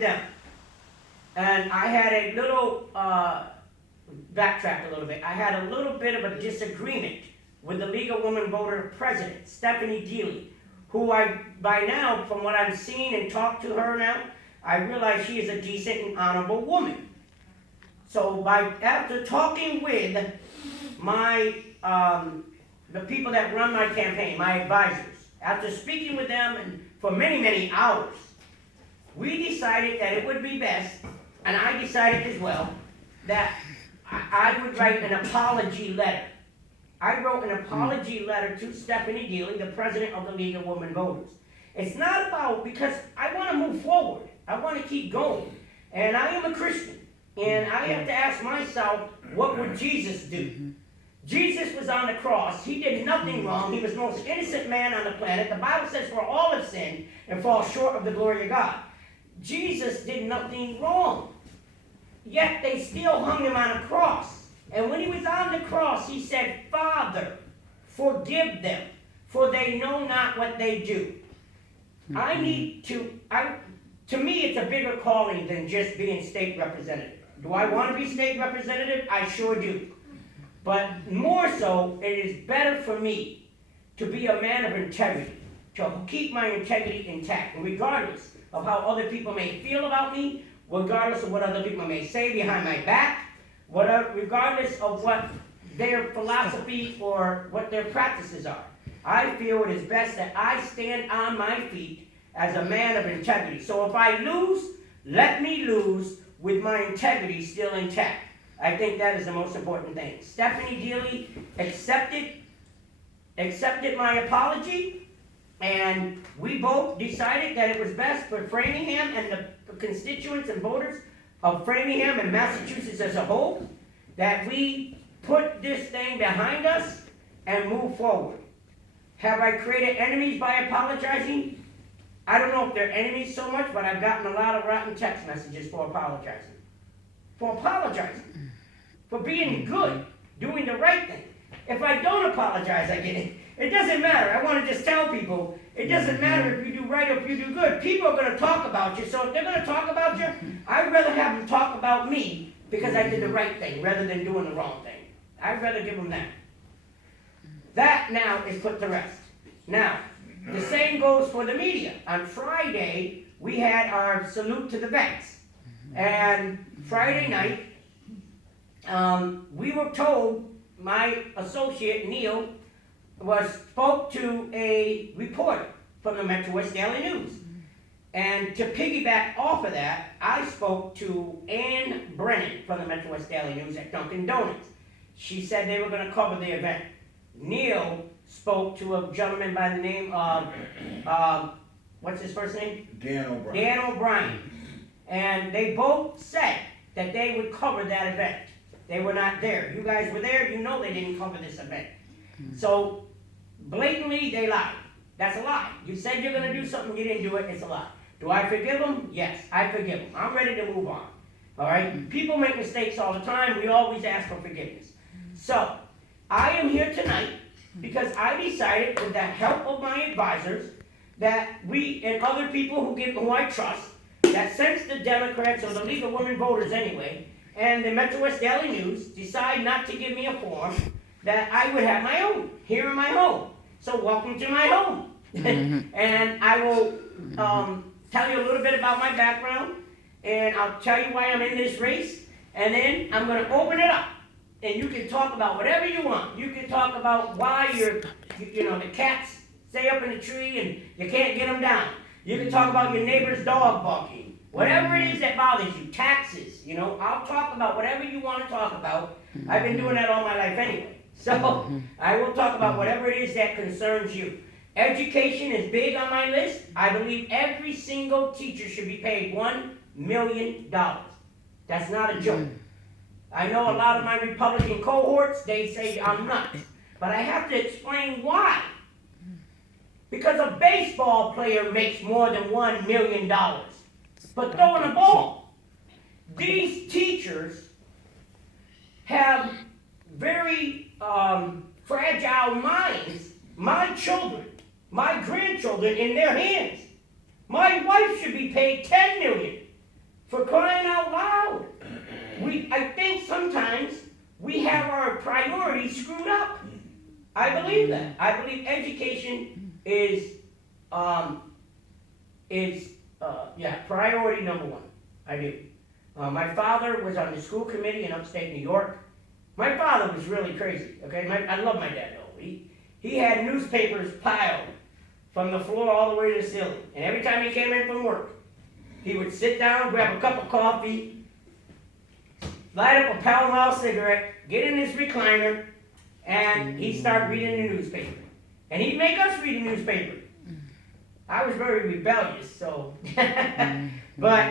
with them. And I had a little, backtrack a little bit. I had a little bit of a disagreement with the League of Women Voter president, Stephanie Dealey, who by now, from what I'm seeing and talked to her now, I realize she is a decent and honorable woman. So after talking with my, the people that run my campaign, my advisors, after speaking with them and for many, many hours, we decided that it would be best, and I decided as well, that I would write an apology letter. I wrote an apology letter to Stephanie Dealey, the president of the League of Women Voters. It's not about, because I want to move forward. I want to keep going. And I am a Christian. And I have to ask myself, what would Jesus do? Jesus was on the cross. He did nothing wrong. He was the most innocent man on the planet. The Bible says, for all have sinned and fall short of the glory of God. Jesus did nothing wrong. Yet they still hung him on a cross. And when he was on the cross, he said, Father, forgive them, for they know not what they do. To me, it's a bigger calling than just being state representative. Do I want to be state representative? I sure do. But more so, it is better for me to be a man of integrity, to keep my integrity intact, regardless of how other people may feel about me, regardless of what other people may say behind my back, regardless of what their philosophy or what their practices are. I feel it is best that I stand on my feet as a man of integrity. So if I lose, let me lose with my integrity still intact. I think that is the most important thing. Stephanie Dealey accepted my apology, and we both decided that it was best for Framingham and the constituents and voters of Framingham and Massachusetts as a whole, that we put this thing behind us and move forward. Have I created enemies by apologizing? I don't know if they're enemies so much, but I've gotten a lot of rotten text messages for apologizing. For apologizing. For being good, doing the right thing. If I don't apologize, I get it. It doesn't matter. I want to just tell people, it doesn't matter if you do right or if you do good. People are going to talk about you, so if they're going to talk about you, I'd rather have them talk about me because I did the right thing rather than doing the wrong thing. I'd rather give them that. That now is put to rest. Now, the same goes for the media. On Friday, we had our salute to the vets. And Friday night, we were told, my associate Neil spoke to a reporter from the Metro West Daily News. And to piggyback off of that, I spoke to Ann Brennan from the Metro West Daily News at Dunkin' Donuts. She said they were going to cover the event. Neil spoke to a gentleman by the name of, what's his first name? Dan O'Brien. Dan O'Brien. And they both said that they would cover that event. They were not there. You guys were there, you know they didn't cover this event. So, blatantly, they lied. That's a lie. You said you're going to do something, you didn't do it, it's a lie. Do I forgive them? Yes, I forgive them. I'm ready to move on. All right? People make mistakes all the time. We always ask for forgiveness. So, I am here tonight because I decided, with the help of my advisors, that we and other people who I trust, that since the Democrats or the League of Women Voters anyway, and the Metro West Daily News decide not to give me a form, that I would have my own here in my home. So welcome to my home. And I will tell you a little bit about my background, and I'll tell you why I'm in this race, and then I'm going to open it up. And you can talk about whatever you want. You can talk about why the cats stay up in the tree and you can't get them down. You can talk about your neighbor's dog barking. Whatever it is that bothers you, taxes, I'll talk about whatever you want to talk about. I've been doing that all my life anyway. So I will talk about whatever it is that concerns you. Education is big on my list. I believe every single teacher should be paid $1 million. That's not a joke. I know a lot of my Republican cohorts, they say I'm nuts. But I have to explain why. Because a baseball player makes more than $1 million for throwing a ball. These teachers have very fragile minds. My children, my grandchildren in their hands. My wife should be paid $10 million. For crying out loud. I think sometimes we have our priorities screwed up. I believe that. I believe education is priority number one. I do. My father was on the school committee in upstate New York. My father was really crazy, okay? I love my dad though. He had newspapers piled from the floor all the way to the ceiling. And every time he came in from work, he would sit down, grab a cup of coffee, light up a Pall Mall cigarette, get in his recliner, and he'd start reading the newspaper. And he'd make us read the newspaper. I was very rebellious, so, but